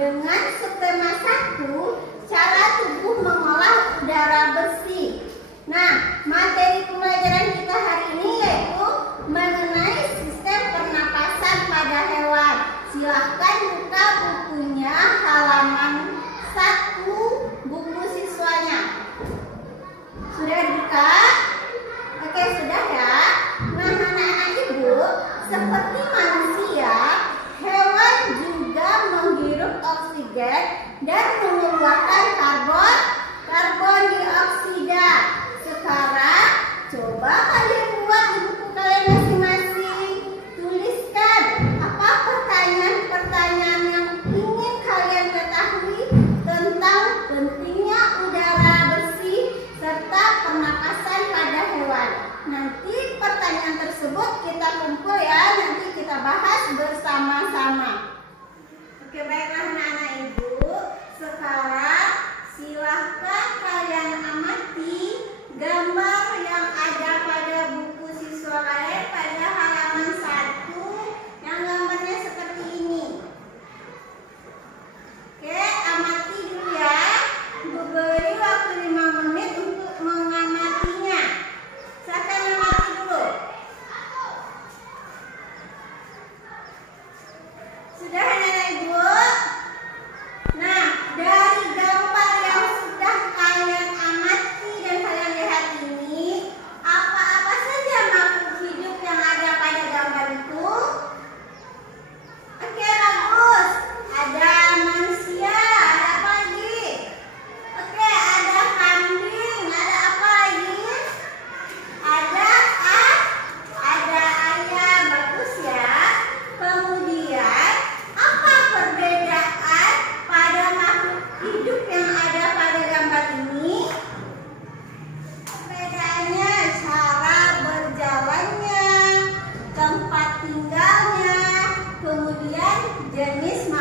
Dengan subtema 1, cara tubuh mengolah udara bersih. Nah, materi pembelajaran kita hari ini yaitu mengenai sistem pernapasan pada hewan. Silahkan buka bukunya halaman 1 buku siswanya. Sudah dibuka? Oke, sudah ya. Nah, anak-anak ibu, seperti manusia, hewan juga menghirup oksigen dan mengeluarkan karbon dioksida. Sekarang coba kalian buat di buku kalian masing-masing. Tuliskan apa pertanyaan-pertanyaan yang ingin kalian ketahui tentang pentingnya udara bersih serta pernapasan pada hewan. Nanti pertanyaan tersebut kita kumpul ya, nanti kita bahas bersama-sama. Oke, baiklah anak-anak ibu. Sekarang silahkan kalian amati gambar yang ada pada buku siswa kalian pada halaman 1 yang gambarnya seperti ini. Oke, amati dulu ya. Ibu beri waktu 5 menit untuk mengamatinya. Silakan amati dulu. Sudah anak-anak ibu? Nah, dari gambar yang sudah kalian amati dan kalian lihat ini, apa-apa saja makhluk hidup yang ada pada gambar itu? Oke, bagus. Ada manusia, ada apa lagi? Oke, ada kambing, ada apa lagi? Ada ayam, bagus ya. Kemudian, apa perbedaan pada makhluk hidup yang ada pada gambar ini? Perbedaannya cara berjalannya, tempat tinggalnya, kemudian jenis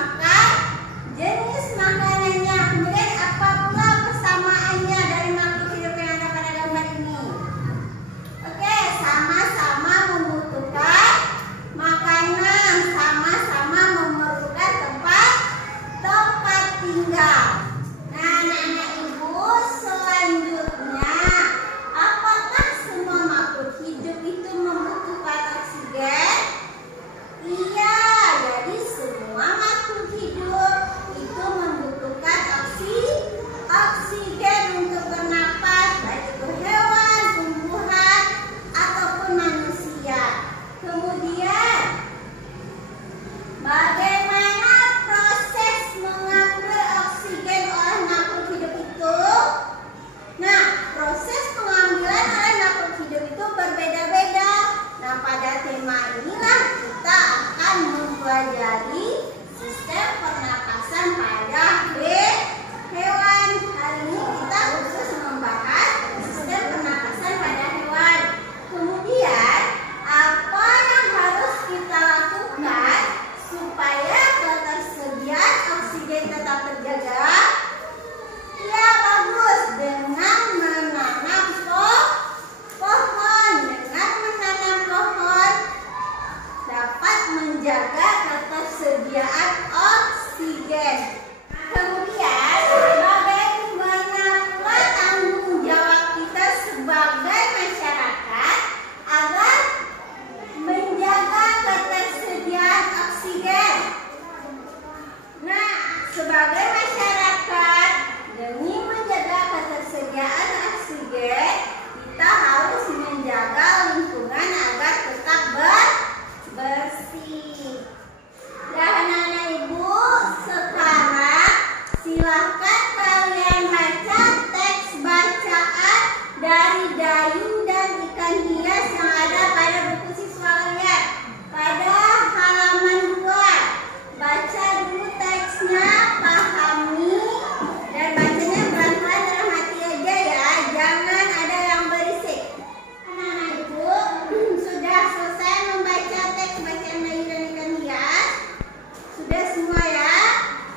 makanannya, kemudian apa pula persamaannya dari makhluk hidup yang ada pada gambar ini? Oke, sama-sama membutuhkan makanan, sama-sama memerlukan tempat tinggal. Nah, anak-anak ibu, selanjutnya, apakah semua makhluk hidup itu membutuhkan oksigen? Iya, jadi semua makhluk hidup itu membutuhkan oksigen untuk bernapas, baik itu hewan, tumbuhan, ataupun manusia. Kemudian, bagaimana proses mengambil oksigen oleh makhluk hidup itu? Nah, proses pengambilan oleh makhluk hidup itu berbeda-beda. Nah, pada tema inilah kita akan mempelajari sistem pernapasan pada hewan. Hari ini kita khusus membahas sistem pernapasan pada hewan. Kemudian, apa yang harus kita lakukan supaya ketersediaan oksigen tetap terjaga? Ya, bagus. Dengan menanam pohon. Dengan menanam pohon dapat menjaga ketersediaan oksigen. Kemudian, bagaimana pula tanggung jawab kita sebagai masyarakat agar menjaga ketersediaan oksigen? Nah, sebagai masyarakat, demi menjaga ketersediaan oksigen, kita harus menjaga lingkungan agar tetap bersih. Dan anak-anak ibu, sekarang silahkan kalian baca teks bacaan dari dayung dan ikan hias yang ada pada buku siswa kalian pada halaman 2. Baca dulu teksnya, pahami, dan bacanya pelan-pelan dalam hati aja ya, jangan ada yang berisik. Anak-anak ibu, sudah selesai membaca teks bacaan dayung dan ikan hias? Sudah semua ya?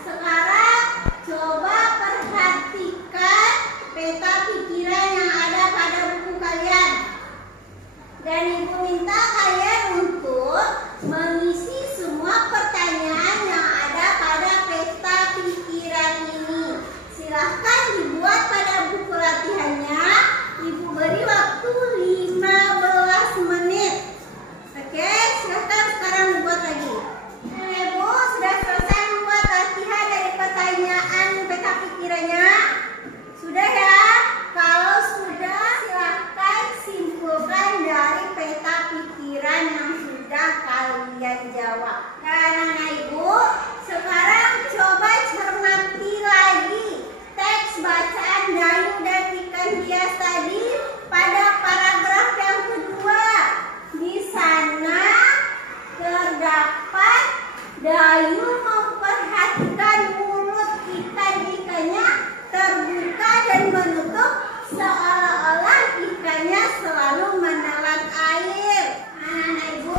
Sekarang coba perhatikan peta pikiran yang ada pada buku kalian. Dan ibu minta kalian untuk mengisi semua pertanyaan yang ada pada peta pikiran. menjawab. Nah, anak-anak ibu, sekarang coba cermati lagi teks bacaan Dayu dan ikan hias tadi pada paragraf yang kedua. Di sana terdapat Dayu memperhatikan mulut ikan-ikannya terbuka dan menutup seolah-olah ikannya selalu menelan air. Anak-anak ibu,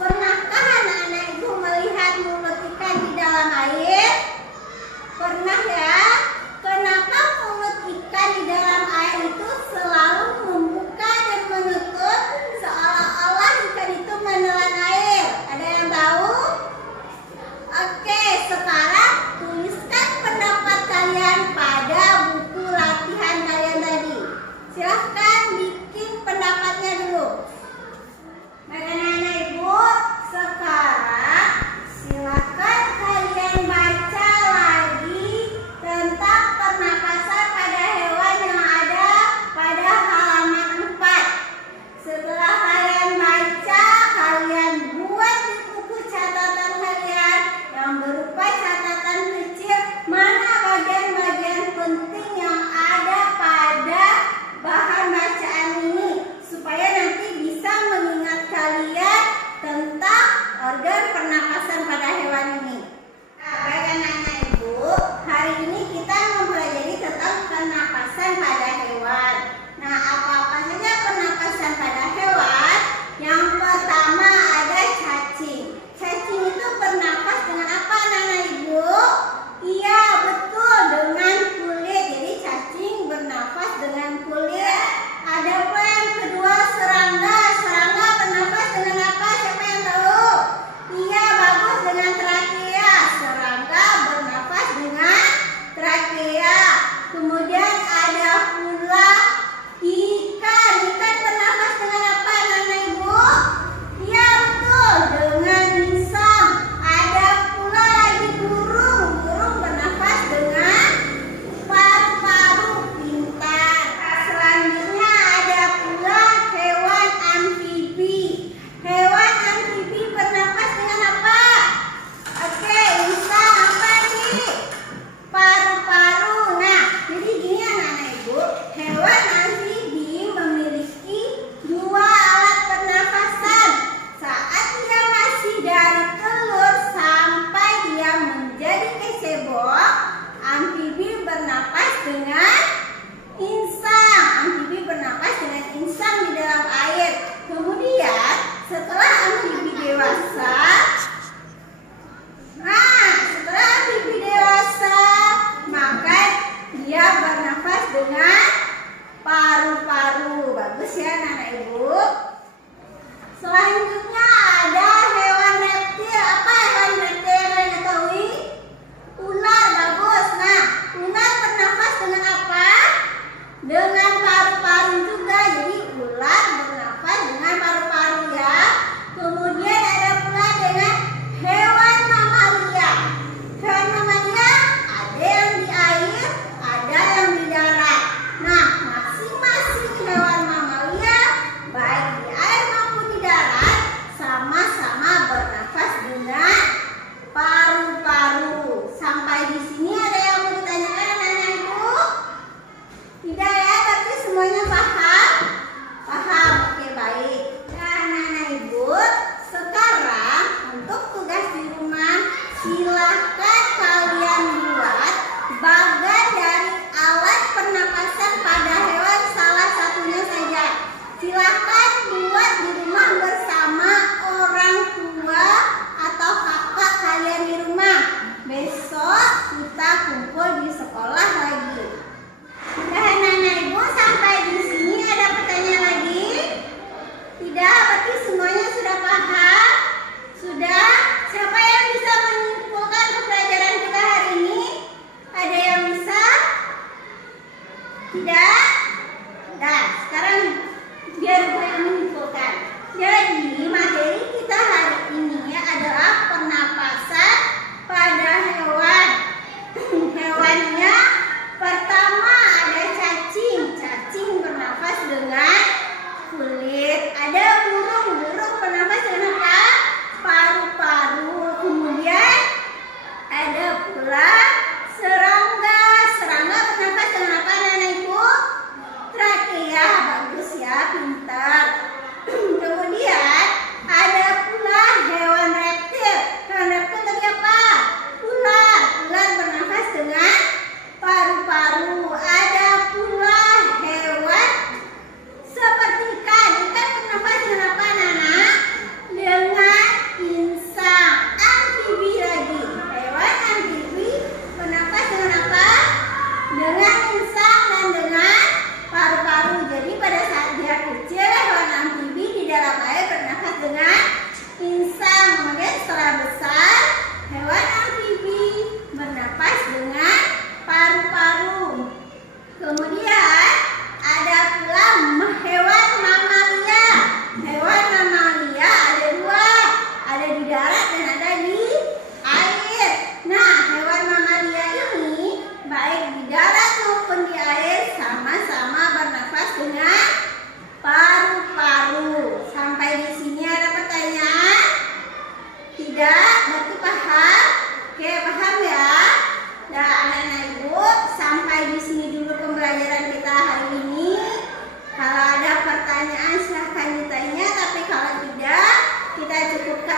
pernahkah anak-anak ibu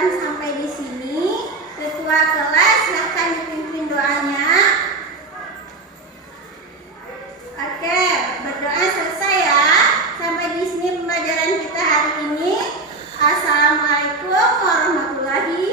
pelajaran sampai di sini. Ketua kelas silahkan dipimpin doanya. Oke, berdoa selesai ya. Sampai di sini pembelajaran kita hari ini. Assalamualaikum warahmatullahi